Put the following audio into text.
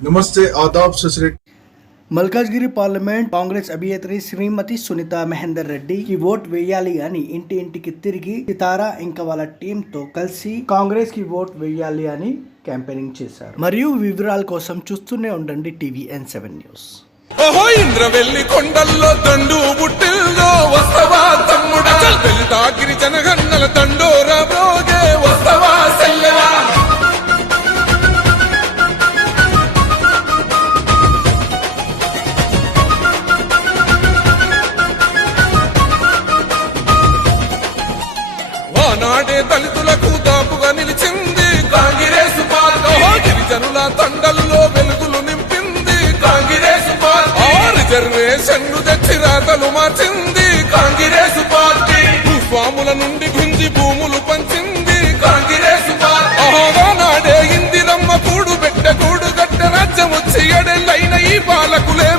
नमस्ते आदाब सत మల్కాజ్గిరి పార్లమెంట్ కాంగ్రెస్ అభ్యర్థి శ్రీమతి సునీత మహేందర్ రెడ్డి కి ఓట్ వేయాలి అని ఇంటింటికి తిరిగి సితారా ఇంకా వాళ్ళ టీమ్ తో కలిసి కాంగ్రెస్ కి ఓట్ వేయాలి అని క్యాంపెయినింగ్ చేశారు. మరియు వివరాల కోసం చూస్తూనే ఉండండి TVN7 న్యూస్. ఓహో ఇంద్రవెల్లి కొండల్లో దండు బుట్టిల్లో వస్తవా తమ్ముడా వెలితాగిరి జనగన్నల దండోరా బ్రోగే వస్తవా సెల్లవా ఆనాడే దళితులకు దాపుగా నిలిచింది కాంగ్రెస్ పార్టీ. గిరిజనుల తండల్లో వెలుగులు నింపింది కాంగ్రెస్ పార్టీ. రిజర్వేషన్లు తెచ్చి రాతలు మార్చింది కాంగ్రెస్ పార్టీ. భూస్వాముల నుండి గుంజి భూములు పంచింది కాంగ్రెస్ పార్టీ. నాడే ఇందిరమ్మ కూడు పెట్ట కూడు గట్ట రాజ్యం వచ్చి ఎడెళ్ళైన ఈ పాలకులే